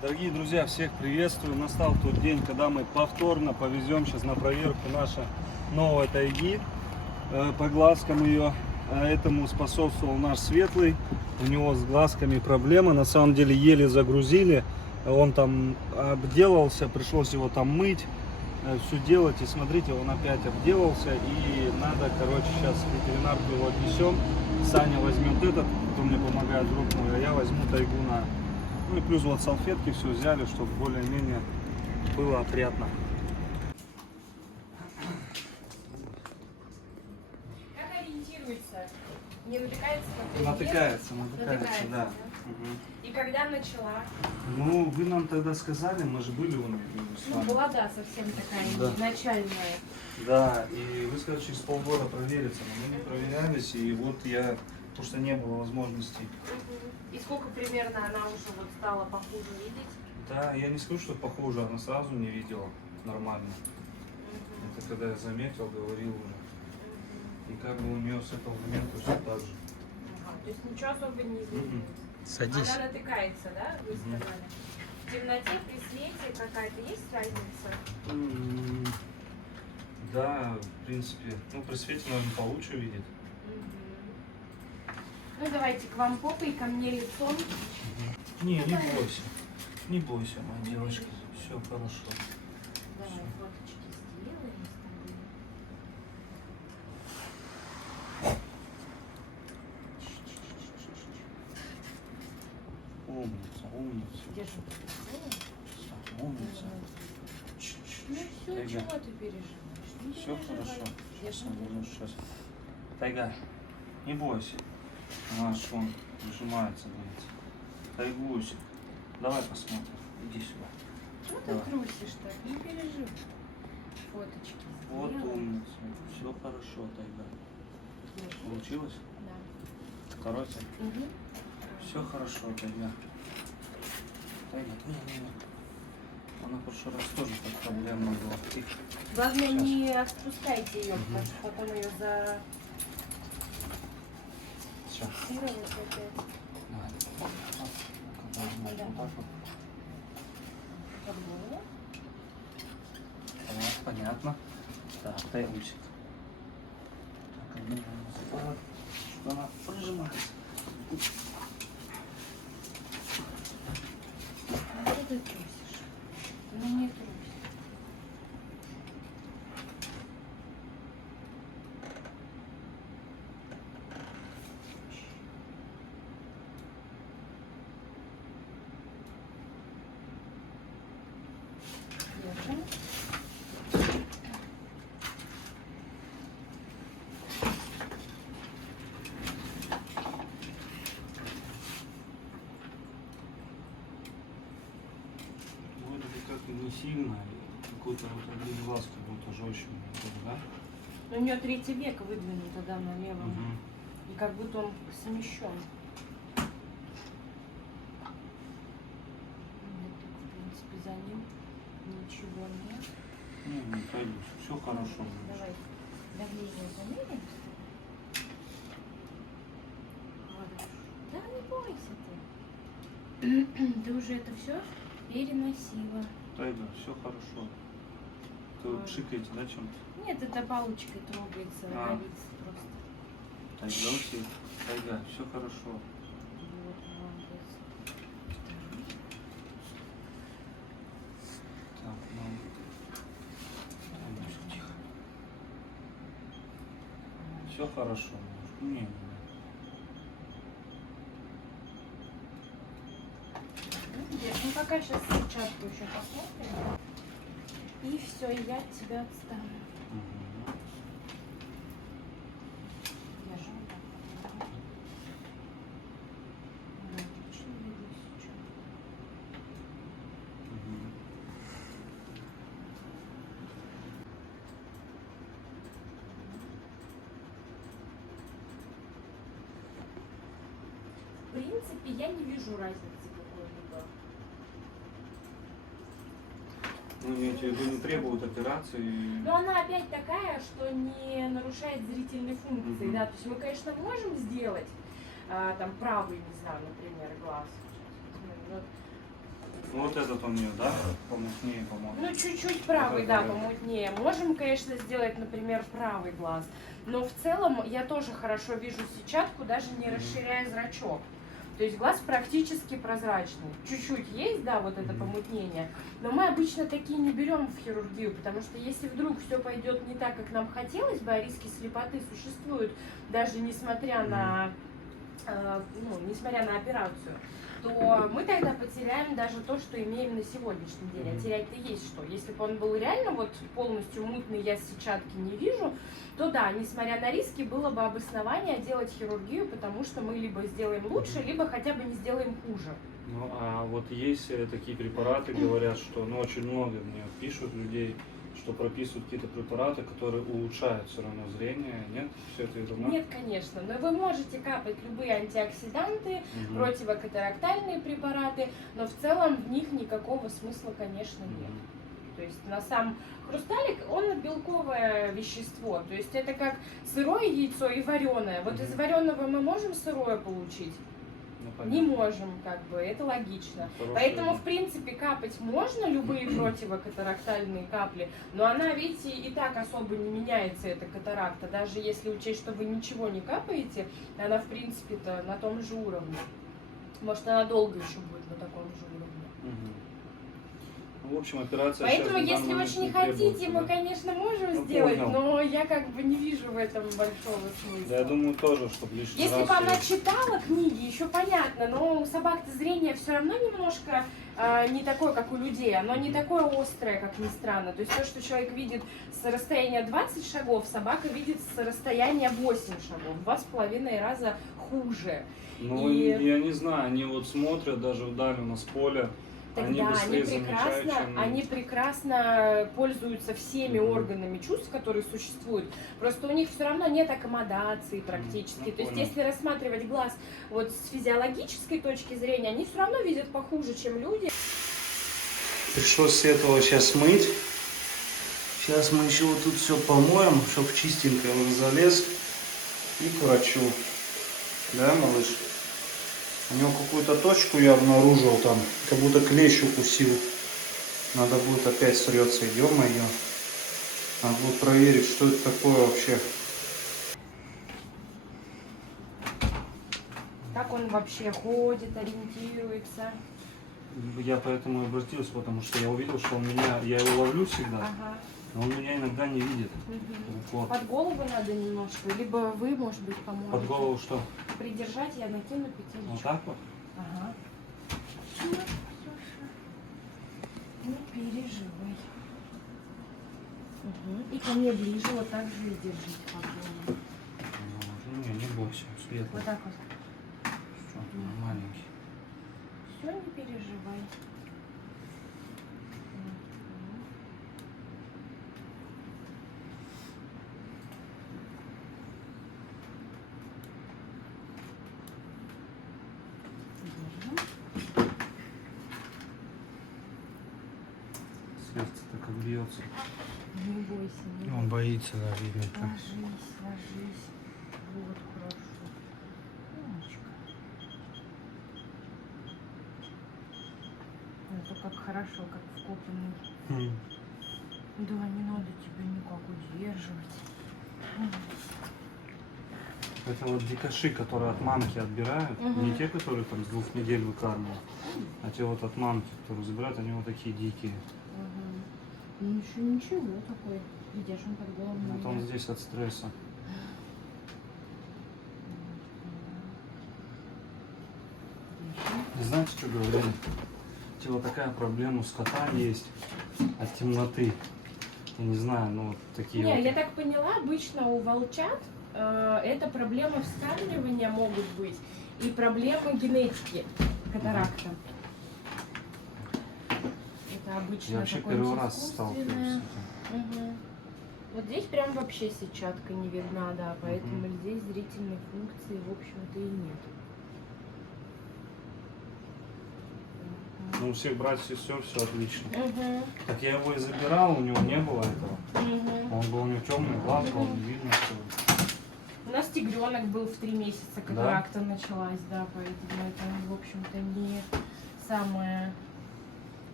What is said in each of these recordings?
Дорогие друзья, всех приветствую. Настал тот день, когда мы повторно повезем сейчас на проверку наше новое Тайги. По глазкам ее. Этому способствовал наш Светлый. У него с глазками проблема. На самом деле еле загрузили. Он там обделался, пришлось его там мыть, все делать. И смотрите, он опять обделался. И надо, короче, сейчас в ветеринарку его отнесем. Саня возьмет этот, кто мне помогает, друг мой, а я возьму Тайгу на... Ну и плюс вот салфетки все взяли, чтобы более-менее было опрятно. Как ориентируется? Не натыкается Натыкается, да. Угу. И когда начала? Ну, вы нам тогда сказали, мы же были у них с Ну, вами. была, да, совсем такая начальная. Да, и вы сказали, через полгода провериться, но мы не проверялись, и вот я, потому что не было возможности. И сколько примерно она уже вот стала похуже видеть? Да, я не скажу, что похоже, она сразу не видела нормально. Это когда я заметил, говорил уже. И как бы у нее с этого момента все так же. То есть ничего особо не изменилось. Садись. Она натыкается, да, вы сказали? В темноте, при свете какая-то есть разница? Да, в принципе, ну при свете, наверное, получше видит. Ну давайте к вам попой, ко мне лицом. Не бойся. Не бойся, моя девочка. Все хорошо. Давай фоточки сделаем с тобой. Умница. Держи. Умница. Ну все, Тайга. чего ты переживаешь? Не Все переживай. хорошо. Держи. Сейчас. Тайга, не бойся. Наш он сжимается, боится. Тайгусь. Давай посмотрим. Иди сюда. Что ты трусишь так? Не переживай. Фоточки Вот сделаем. умница. Все хорошо, Тайга. Держи. Получилось? Да. Короче. Угу. Все хорошо, Тайга. Тайга, не. Она в прошлый раз тоже так проблемно была. Тихо. Главное, Сейчас. не отпускайте ее, потому что потом ее зафиксировать Сейчас. опять. Давай. Вот так вот. Подборно. Так, понятно. Так, Тайгусик. Так, что она прижимается. А что ты трусишь? Ну не трусь. Держим. Вроде бы как и не сильно. Какой-то вот один глаз как будто жестче. Да? Но у нее третий век выдвинут тогда на левом. И как будто он смещен. Нет, так, в принципе, за ним ничего нет. Не Тайгусь, все хорошо. Давай давление замерим. Да не бойся ты. Ты уже это все переносила. Тайга, все хорошо. Вы пшикаете, да, чем-то? Нет, это палочкой трогается, роговица просто. Тайгусик, Тайга, все хорошо. Вот, молодец. Так, Тайгусик, тихо. Все хорошо. Не. Ну пока сейчас сетчатку еще посмотрим. И все, и я от тебя отстану. Держи вот так. Да, отлично видно сейчас. В принципе, я не вижу разницы какой-либо. Ну, имеете в виду, не требуют операции? Но она опять такая, что не нарушает зрительной функции, да. То есть мы, конечно, можем сделать там правый, не знаю, например, глаз. Вот. Вот этот у нее, да? Помутнее, по-моему. Ну, чуть-чуть правый, Вот да, это, помутнее. Можем, конечно, сделать, например, правый глаз. Но в целом я тоже хорошо вижу сетчатку, даже не расширяя зрачок. То есть глаз практически прозрачный. Чуть-чуть есть, да, вот это помутнение. Но мы обычно такие не берем в хирургию, потому что если вдруг все пойдет не так, как нам хотелось бы, а риски слепоты существуют, даже несмотря на, несмотря на операцию, то мы тогда потеряем даже то, что имеем на сегодняшний день. А терять-то есть что. Если бы он был реально вот полностью мутный, я сетчатки не вижу, то да, несмотря на риски, было бы обоснование делать хирургию, потому что мы либо сделаем лучше, либо хотя бы не сделаем хуже. Ну, а вот есть такие препараты, говорят, что, ну, очень много мне пишут людей, что прописывают какие-то препараты, которые улучшают все равно зрение. Нет? Все это ерунда? Нет, конечно, но вы можете капать любые антиоксиданты, противокатарактальные препараты, но в целом в них никакого смысла, конечно, нет. То есть на сам хрусталик, он белковое вещество, то есть это как сырое яйцо и вареное. Вот из вареного мы можем сырое получить? Ну, Не можем, как бы, это логично. Поэтому, в принципе, капать можно, любые противокатарактальные капли, но она, видите, и так особо не меняется, эта катаракта. Даже если учесть, что вы ничего не капаете, она, в принципе-то, на том же уровне. Может, она долго еще будет на таком же уровне. Ну, в общем, операция Поэтому, сейчас если очень хотите, мы, конечно, можем сделать, но я как бы не вижу в этом большого смысла. Да, я думаю, тоже, чтобы лишний Если раз... бы она читала книги, еще понятно, но у собак-то зрение все равно немножко не такое, как у людей, оно не такое острое, как ни странно. То есть то, что человек видит с расстояния 20 шагов, собака видит с расстояния 8 шагов, в 2,5 раза хуже. Ну, я не знаю, они вот смотрят даже вдаль у нас поле, они Тогда быстрее замечают, чем... они прекрасно пользуются всеми органами чувств, которые существуют. Просто у них все равно нет аккомодации практически. То есть, если рассматривать глаз вот с физиологической точки зрения, они все равно видят похуже, чем люди. Пришлось с этого сейчас мыть. Сейчас мы еще вот тут все помоем, чтобы чистенько уже залез. И к врачу. Да, малыш? У него какую-то точку я обнаружил там, как будто клещ укусил. Надо будет опять срется, ё-моё. Надо будет проверить, что это такое вообще. Как он вообще ходит, ориентируется. Я поэтому и обратился, потому что я увидел, что он меня, я его ловлю всегда, Ага. но он меня иногда не видит. Вот. Под голову надо немножко, либо вы, может быть, поможете. Под голову что? Придержать, я накину петелечку. Вот так вот? Ага. Всё, Ксюша. Не переживай. И ко мне ближе, вот так же и держите под голову. Не бойся, светлый. Вот так вот. Что, маленький. Все, не переживай. Сердце-то как бьется. Не бойся, не бойся. Он боится, да, видно. Ложись, ложись. Вот, хорошо. Умничка. Это как хорошо, как вкопанный. Да, не надо тебя никак удерживать. Это вот дикаши, которые от мамки отбирают. Не те, которые там с 2 недель выкармливают, а те вот от мамки, которые забирают, они вот такие дикие. Ну еще ничего такой. Видишь, он под голову. Вот он здесь от стресса. Знаете, что говорили? Типа такая проблема у скота есть от темноты. Я не знаю, ну вот такие Не, вот. я так поняла, обычно у волчат это проблемы вскармливания могут быть и проблемы генетики катаракта. Это обычно Я вообще такое первый раз искусственное. сталкиваюсь с этим. Вот здесь прям вообще сетчатка не видна, да, поэтому здесь зрительной функции, в общем-то, и нет. Ну, у всех братьев и сестер все отлично. Так я его и забирал, у него не было этого. Он был у него темный глаз, было не видно, что... У нас тигренок был в 3 месяца, катаракта началась, да, поэтому это, в общем-то, не самое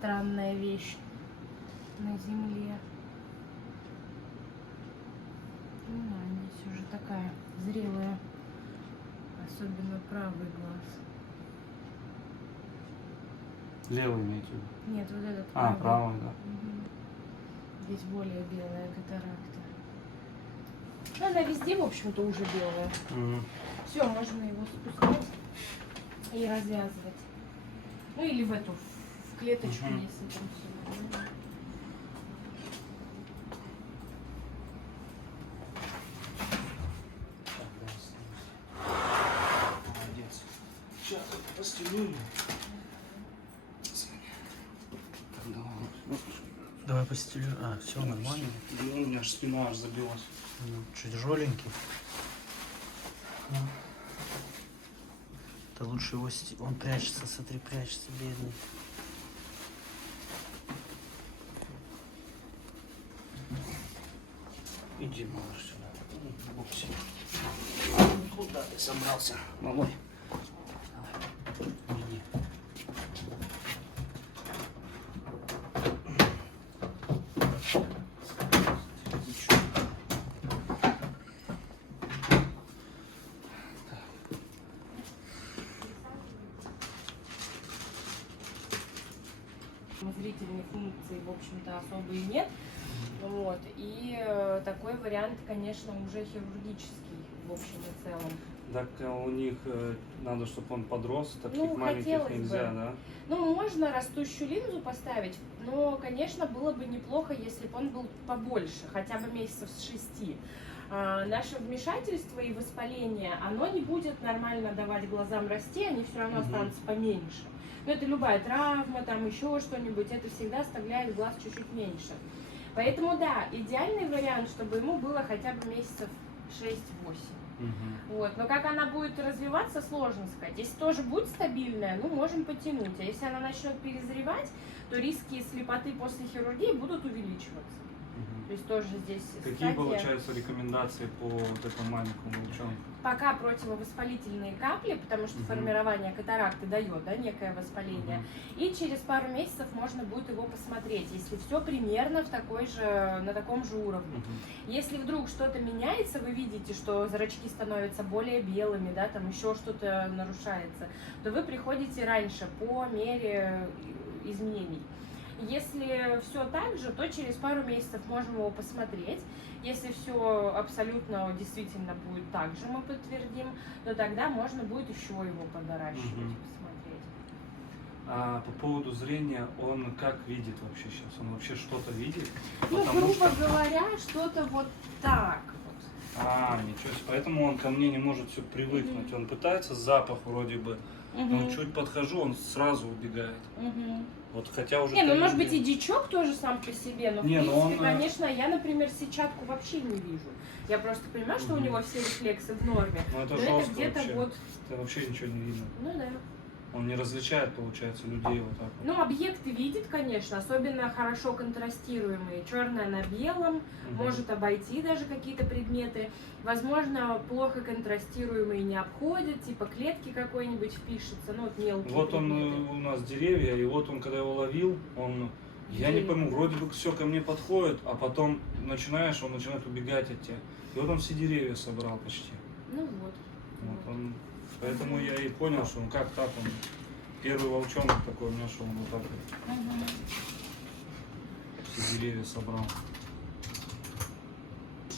странная вещь на земле. Ну да, здесь уже такая зрелая, особенно правый глаз. Левый имеете в виду? Нет, вот этот А, правый, да. Мгм. Здесь более белая катаракта. Ну, она везде, в общем-то, уже белая. Мгм. Все, можно его спускать и развязывать. Ну или в эту, в клеточку, Мгм. если там все нормально. Так, да, сними. Молодец. Сейчас постелю ее. Так, давай. Давай постелю. А, все нормально. Ну, у меня аж спина аж забилась. Ну, чуть жоленький. Да лучше его... Он прячется, смотри, прячется, бедный. Иди, малыш, сюда. Бокси. Куда ты собрался, малой? Давай. Иди. Зрительной функции, в общем-то, особо и нет. Вот. И такой вариант, конечно, уже хирургический, в общем и целом. Так у них надо, чтобы он подрос, таких Ну, маленьких хотелось нельзя, бы. да? Ну, можно растущую линзу поставить, но, конечно, было бы неплохо, если бы он был побольше, хотя бы месяцев с 6. Наше вмешательство и воспаление, оно не будет нормально давать глазам расти, они все равно Мгм. останутся поменьше. Но это любая травма, там еще что-нибудь, это всегда оставляет глаз чуть-чуть меньше. Поэтому, да, идеальный вариант, чтобы ему было хотя бы месяцев 6-8. Мгм. Вот. Но как она будет развиваться, сложно сказать. Если тоже будет стабильная, ну, можем потянуть. А если она начнет перезревать, то риски слепоты после хирургии будут увеличиваться. Мгм. То есть тоже здесь Какие, стадия. получаются, рекомендации по вот этому маленькому волчонку? Пока противовоспалительные капли, потому что Мгм. формирование катаракты дает, да, некое воспаление. Мгм. И через пару месяцев можно будет его посмотреть, если все примерно на таком же уровне. Мгм. Если вдруг что-то меняется, вы видите, что зрачки становятся более белыми, да, там еще что-то нарушается, то вы приходите раньше по мере изменений. Если все так же, то через пару месяцев можем его посмотреть. Если все абсолютно действительно будет так же, мы подтвердим, то тогда можно будет еще его подоращивать, Мгм. посмотреть. А по поводу зрения, он как видит вообще сейчас? Он вообще что-то видит? Ну, Потому грубо что... говоря, что-то вот так вот. А, ничего себе. Поэтому он ко мне не может все привыкнуть. Он пытается запах вроде бы, но чуть подхожу, он сразу убегает. Мгм. Вот хотя уже... Не, ну 3 может быть и недели. дичок тоже сам по себе, но в Не, ну принципе, он, конечно, я, например, сетчатку вообще не вижу. Я просто понимаю, что у Мгм. него все рефлексы в норме. Ну это Но это жестко где-то вообще. вот, Это вообще ничего не видно. ну да. Он не различает, получается, людей вот так вот. Ну, объекты видит, конечно, особенно хорошо контрастируемые. Черное на белом, Мгм. может обойти даже какие-то предметы. Возможно, плохо контрастируемые не обходят, типа клетки какой-нибудь впишется, ну вот мелкие Вот он предметы. у нас деревья, и вот он, когда его ловил, я не пойму, вроде бы все ко мне подходит, а потом начинаешь, он начинает убегать от тебя. И вот он все деревья собрал почти. Ну вот. Вот он, поэтому я и понял, что он как так, он первый волчонок такой у меня, что он вот так вот Мгм. все деревья собрал.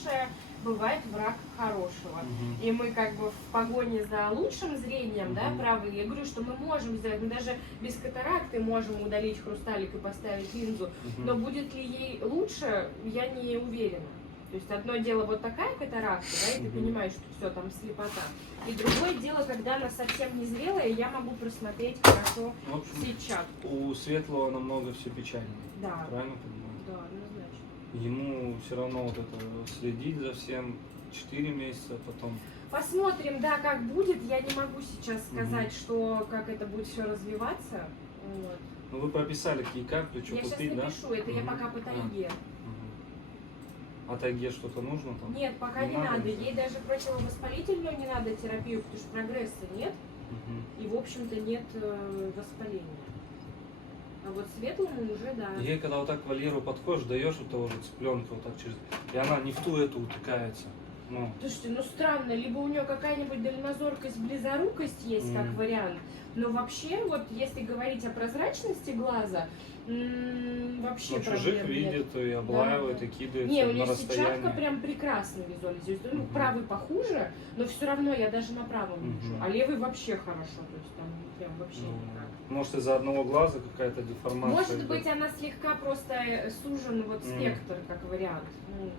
Хорошее бывает враг хорошего. Мгм. И мы как бы в погоне за лучшим зрением, да, Мгм. правый, я говорю, что мы можем сделать, мы даже без катаракты можем удалить хрусталик и поставить линзу, Мгм. но будет ли ей лучше, я не уверена. То есть одно дело вот такая катаракта, да, и ты Мгм. понимаешь, что все, там слепота. И другое дело, когда она совсем не зрелая, я могу просмотреть хорошо В общем, сетчатку. у Светлого намного все печальнее. Да, Правильно понимаю? да, однозначно. Ему все равно вот это следить за всем 4 месяца, потом. Посмотрим, да, как будет. Я не могу сейчас Мгм. сказать, что как это будет все развиваться. Вот. Ну вы прописали, какие капли, что Я сейчас купить, да? напишу, это я Мгм. пока по тайге. Мгм. А тайге что-то нужно там? Нет, пока не надо. Ей даже противовоспалительную не надо терапию, потому что прогресса нет. Мгм. И, в общем-то, нет воспаления. А вот светлому уже, да. Ей, когда вот так к вольеру подходишь, даешь вот того же цыпленка вот так через... И она не в ту эту утыкается. Ну, Слушайте, ну странно, либо у нее какая-нибудь дальнозоркость, близорукость есть как вариант, но вообще, вот если говорить о прозрачности глаза, вообще ну чужих проблем видит нет. и облаивает, Да. и кидает Не, у на нее сетчатка расстояние. прям прекрасно визуализирует. Ну, Мгм. правый похуже, но все равно я даже на правом вижу. Мгм. А левый вообще хорошо, то есть там прям вообще Ну, никак. может, из-за одного глаза какая-то деформация. Может идет. быть, она слегка просто сужен вот спектр как вариант. Ну,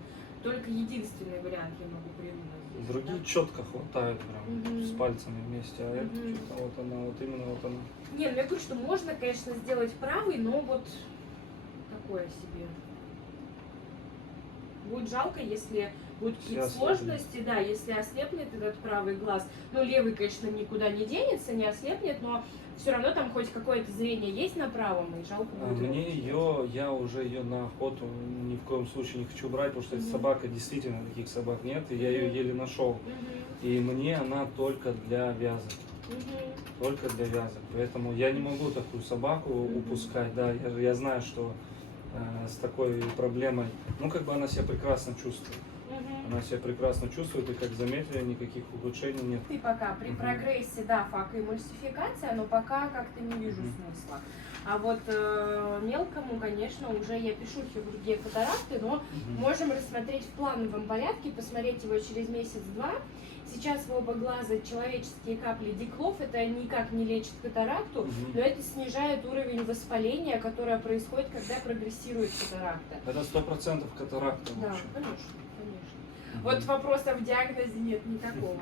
только единственный вариант я могу придумать. здесь, Другие да. четко хватают прям Мгм. с пальцами вместе, а это Мгм. что-то вот она, вот именно вот она. Не, ну я говорю, что можно, конечно, сделать правый, но вот такое себе. Будет жалко, если будут какие-то Если ослепнет. сложности, да, если ослепнет этот правый глаз. Ну, левый, конечно, никуда не денется, не ослепнет, но все равно там хоть какое-то зрение есть на правом, и жалко будет. его Мне потерять. ее, я уже ее на охоту ни в коем случае не хочу брать, потому что эта Мгм. собака, действительно, таких собак нет, и я ее Мгм. еле нашел. Мгм. И мне она только для вязок. Мгм. Только для вязок. Поэтому я не могу такую собаку Мгм. упускать. Да, я знаю, что с такой проблемой, ну как бы она себя прекрасно чувствует. Мгм. Она себя прекрасно чувствует, и как заметили, никаких улучшений нет. Ты пока при Мгм. прогрессе, да, факоэмульсификация, но пока как-то не вижу Мгм. смысла. А вот мелкому, конечно, уже я пишу хирургия катаракты, но можем рассмотреть в плановом порядке, посмотреть его через месяц-два. Сейчас в оба глаза человеческие капли диклов, это никак не лечит катаракту, Мгм. но это снижает уровень воспаления, которое происходит, когда прогрессирует катаракта. Это 100% катаракта Да, вообще. конечно, конечно. Мгм. Вот вопроса в диагнозе нет никакого.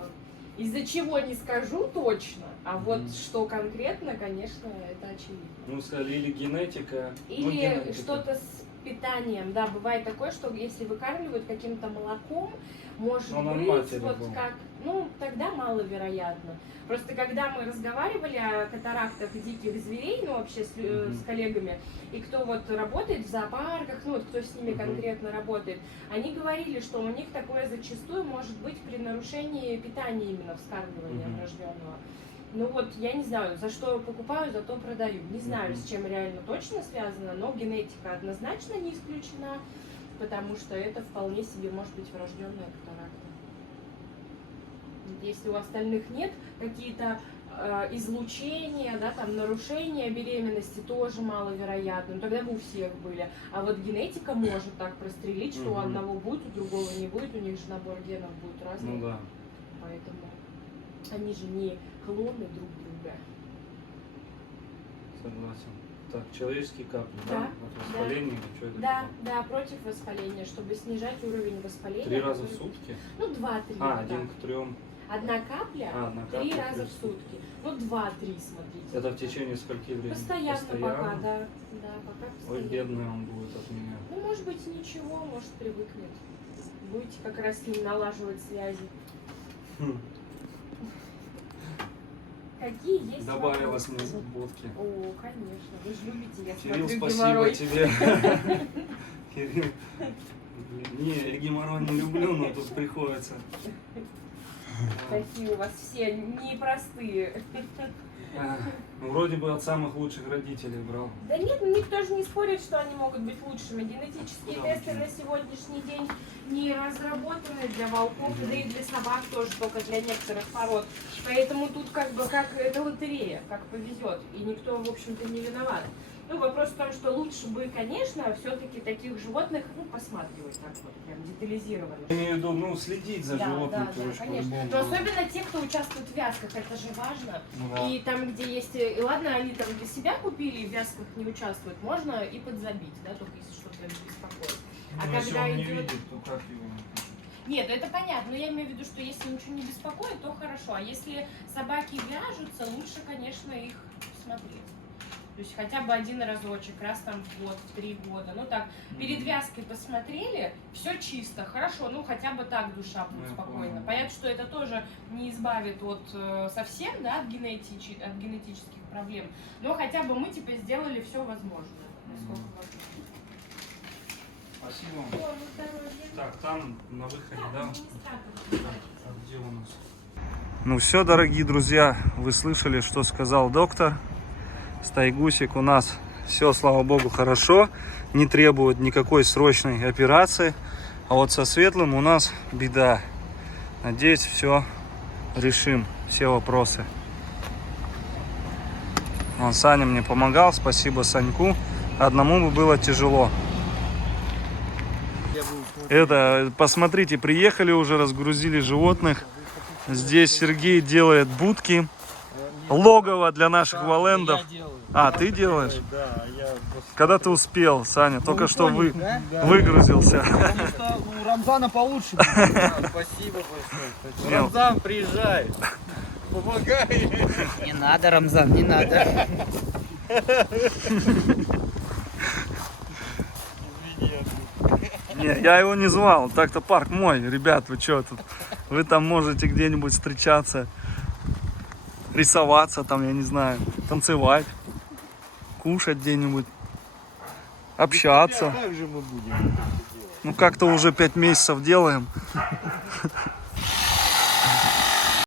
Из-за чего не скажу точно, а вот Мгм. что конкретно, конечно, это очевидно. Ну, сказали, или генетика, ну, Или генетика. что-то с питанием, да, бывает такое, что если выкармливают каким-то молоком, может Ну, на быть, матери вот было. как, ну, тогда маловероятно. Просто когда мы разговаривали о катарактах диких зверей, ну, вообще Мгм. с коллегами, и кто вот работает в зоопарках, ну, вот кто с ними Мгм. конкретно работает, они говорили, что у них такое зачастую может быть при нарушении питания именно вскармливания Мгм. врожденного. Ну вот, я не знаю, за что покупаю, за то продаю. Не знаю, Мгм. с чем реально точно связано, но генетика однозначно не исключена, потому что это вполне себе может быть врожденная катаракта. Вот если у остальных нет какие-то излучения, да, там нарушения беременности, тоже маловероятно. Ну, тогда бы у всех были. А вот генетика может так прострелить, что у Мгм. одного будет, у другого не будет, у них же набор генов будет разный. Ну да. Поэтому они же не клоны друг друга. Согласен. Так, человеческие капли, Да, да? От воспаления или что это? Да, такое? да, против воспаления, чтобы снижать уровень воспаления. 3 раза в который- сутки? Ну, 2-3. А, вот 1 так. к 3. Одна капля, Одна 3 капля, раза 3 в сутки. Ну, 2-3, смотрите. Это в течение скольки времени? Постоянно пока, да. Да, пока Ой, постоянно. бедный он будет от меня. Ну, может быть, ничего, может, привыкнет. Будете как раз с ним налаживать связи. Хм, Какие есть Добавилось вопросы? мне заботки. О, конечно. Вы же любите, я Кирилл, смотрю, спасибо геморрой. тебе. Кирилл. Не, я геморрой не люблю, но тут приходится. Такие у вас все непростые. Ну, вроде бы от самых лучших родителей брал. Да нет, ну никто же не спорит, что они могут быть лучшими. Генетические Откуда тесты вы на сегодняшний день не разработаны для волков, Мгм. да и для собак тоже, только для некоторых пород. Поэтому тут как бы как это лотерея, как повезет. И никто, в общем-то, не виноват. Ну, вопрос в том, что лучше бы, конечно, все-таки таких животных, ну, посматривать так вот, прям детализированно. Я имею в виду, ну, следить за животным, короче, конечно. по-любому. Но особенно те, кто участвует в вязках, это же важно. Ну, да. И там, где есть, и ладно, они там для себя купили и в вязках не участвуют, можно и подзабить, да, только если что-то их беспокоит. А Ну, если когда он не идет- видит, то как его? Нет, это понятно, но я имею в виду, что если ничего не беспокоит, то хорошо. А если собаки вяжутся, лучше, конечно, их смотреть. То есть хотя бы один разочек, раз там в год, в 3 года. Ну так, перед вязкой посмотрели, все чисто, хорошо, ну хотя бы так душа будет Ну, я спокойна. понял. Понятно, что это тоже не избавит от совсем, да, от генетических проблем, но хотя бы мы типа сделали все возможное. Насколько возможно. Спасибо. О, ну, здоровья. Так, там на выходе, да? Администратор. А где у нас? Ну все, дорогие друзья, вы слышали, что сказал доктор. Стайгусик у нас Все, слава богу, хорошо. Не требует никакой срочной операции. А вот со светлым у нас беда. Надеюсь, все решим, все вопросы. Вон, Саня мне помогал, спасибо Саньку. Одному бы было тяжело. Это, посмотрите, приехали уже, разгрузили животных. Здесь Сергей делает будки. Логово для наших валендов. А, ты делаешь? Да, я... Когда ты успел, Саня? Только что выгрузился. У Рамзана получше. Спасибо большое. Рамзан, приезжай. Помогай. Не надо, Рамзан, не надо. Не, я его не звал. Так-то парк мой. Ребят, вы что тут? Вы там можете где-нибудь встречаться, рисоваться там, я не знаю, танцевать, кушать где-нибудь, общаться. Как же мы будем? Ну как-то уже 5 месяцев делаем.